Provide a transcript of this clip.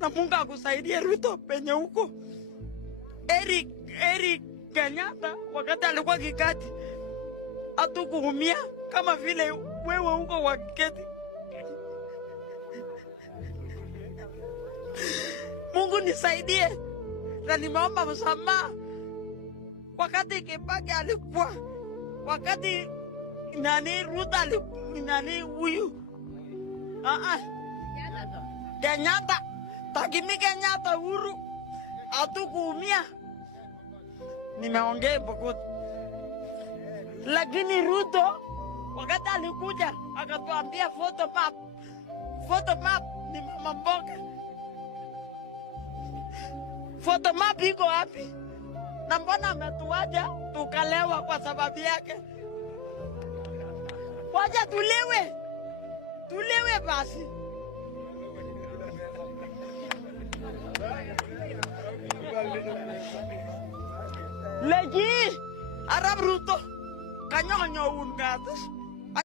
na Mungu akusaidie Ruto penye huko. Eric Kenyatta wakati alikuwa Kikati hatukuumia kama vile wewe huko wa Kiketi. Mungu nisaidie, na nimeomba msamaha wakati Kibaki alikuwa, wakati Ruto huyu Kenyatta, Takimi Kenyatta Uhuru hatukuumia. Nimeongea Pokot. Lakini Ruto wakati alikuja akatuambia photo map ni mama mboga. Photo map iko wapi? Na mbona ametuacha tukalewa kwa sababu yake? Wacha tulewe basi. Lagi Arab Ruto kanyonyo ungatus